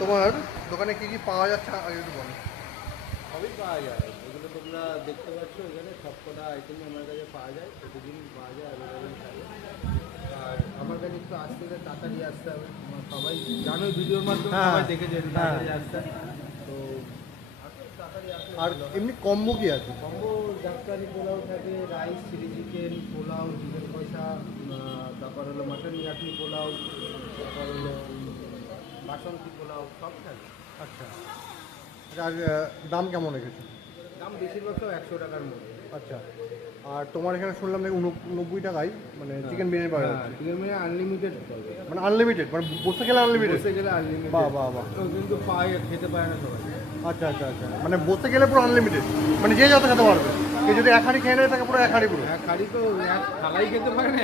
তোমার দোকানে কি কি পাওয়া যাচ্ছে আগে একটু বলো। সবই পাওয়া যায়, এগুলো তোমরা দেখতে পাচ্ছ এখানে সবকটা আইটেমই আমার কাছে পাওয়া যায়, প্রতিদিন পাওয়া যায়, অ্যাভেলেবেল থাকে। আর আমার কাছে একটু আসতে হলে তাড়াতাড়ি আসতে হবে, তোমরা সবাই জানোই ভিডিওর মাধ্যমে সবাই দেখেছে একটু তাড়াতাড়ি আসতে। তো তাড়াতাড়ি আসলে আর এমনি কম্বো কি আছে? কম্বো জাফরানি পোলাও থাকে, রাইস, চিলি চিকেন, পোলাও, চিকেন কষা, তারপর হলো মাটন ইয়াকনি পোলাও, তারপর হলো বাসন্তী পোলাও, সব থাকে। আচ্ছা। আর দাম কেমন রেখেছে? দাম বেশিরভাগ সব 100 টাকার মধ্যে। আচ্ছা। আর তোমার এখানে শুনলাম নাকি 90 টাকায় মানে চিকেন বিরিয়ানি পাওয়া যাচ্ছে। চিকেন বিরিয়ানি আনলিমিটেড, মানে আনলিমিটেড, মানে বসে গেলে আনলিমিটেড? বসে গেলে আনলিমিটেড। বাহ বাহ বাহ। কিন্তু খেতে পারে না সবাই। আচ্ছা আচ্ছা আচ্ছা, মানে বসে গেলে পুরো আনলিমিটেড, মানে যে যত খেতে পারবে। কেউ যদি এক হাঁড়ি খেয়ে নেয় তাকে পুরো এক হাঁড়ি পুরো। এক হাঁড়ি তো এক থালাই খেতে পারে না।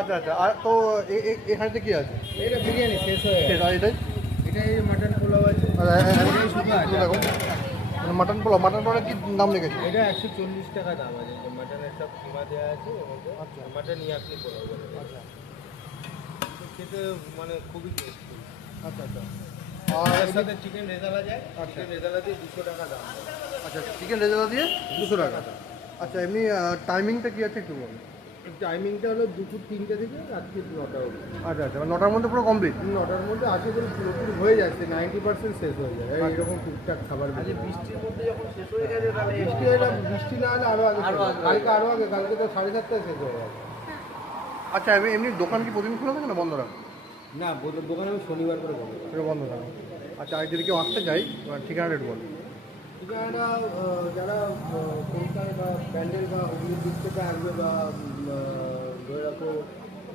আচ্ছা আচ্ছা। আর তো এখানে কি আছে? এটা বিরিয়ানি শেষ হয়ে গেছে। আর এটাই এটাই মাটন পোলাও আছে। এটাই শুধু আছে। দেখো মানে মাটন পোলাও কি দাম রেখেছে? এটা 140 টাকা দাম আছে, যে মাটনের সব কিমা দেওয়া আছে এর মধ্যে। আচ্ছা। মাটন ইয়াকনি পোলাও বলে। আচ্ছা খেতে মানে খুবই টেস্টি। আচ্ছা আচ্ছা। আর আর এর সাথে চিকেন রেজালা যায়। আচ্ছা। চিকেন রেজালা দিয়ে 200 টাকা দাম। আচ্ছা, চিকেন রেজালা দিয়ে 200 টাকা। আচ্ছা, এমনি টাইমিংটা কি আছে একটু বলো। টাইমিংটা হলো দুপুর 3টে থেকে রাত্রি 9টা অবধি। আচ্ছা আচ্ছা, মানে 9টার মধ্যে পুরো কমপ্লিট? 9টার মধ্যে আসে করে পুরোপুরি হয়ে যাচ্ছে, 90% শেষ হয়ে যায় এইরকম টুকটাক খাবার। বৃষ্টির মধ্যে যখন শেষ হয়ে গেছে তাহলে বৃষ্টি হলে, বৃষ্টি না হলে আরও আগে, কালকে আরও আগে, কালকে তো 7:30টায় শেষ হয়ে গেছে। আচ্ছা, এমনি দোকান কি প্রতিদিন খোলা থাকে না বন্ধ রাখো? না, দোকানে আমি শনিবার করে বন্ধ করি। এটা বন্ধ থাকো। আচ্ছা, আর যদি কেউ আসতে চাই ঠিকানাটা একটু বলো। ঠিকানাটা যারা কলকাতায় বা ব্যান্ডেল বা হুগলির দিক থেকে আসবে, বা ধরে রাখো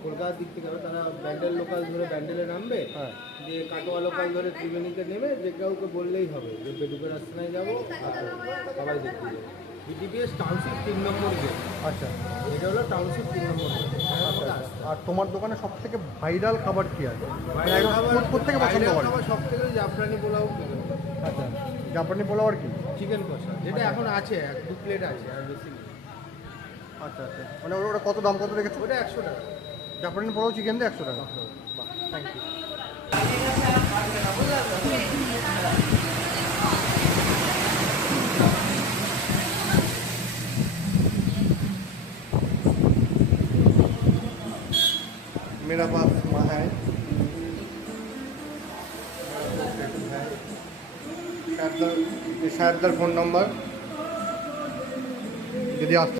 কলকাতার দিক থেকে আসবে, তারা ব্যান্ডেল লোকাল ধরে ব্যান্ডেলে নামবে। হ্যাঁ। যে কাটোয়া লোকাল ধরে ত্রিবেণীতে নেমে যে কাউকে বললেই হবে যে বেদুকের রাস্তায় যাবো, সবাই দেখতে যাবে। বিটিপিএস টাউনশিপ 3 নম্বর গেট। আচ্ছা এটা হলো টাউনশিপ 3 নম্বর গেট। আচ্ছা। আর তোমার দোকানে সব থেকে ভাইরাল খাবার কি আছে? মানে একদম কোত্থেকে পছন্দ করে? সব থেকে জাফরানি পোলাও, আচ্ছা, জাপানি পোলাও আর কি? চিকেন কষা, যেটা এখন আছে 1-2 প্লেট আছে, আর বেশি নেই। আচ্ছা আচ্ছা, মানে ওটা কত দাম কত রেখেছো? ওটা 100 টাকা। জাপানি পোলাও চিকেন দিয়ে 100 টাকা। বাহ, থ্যাংক ইউ। मेरा पास माँ है, शायद फोन नंबर যদি আসতে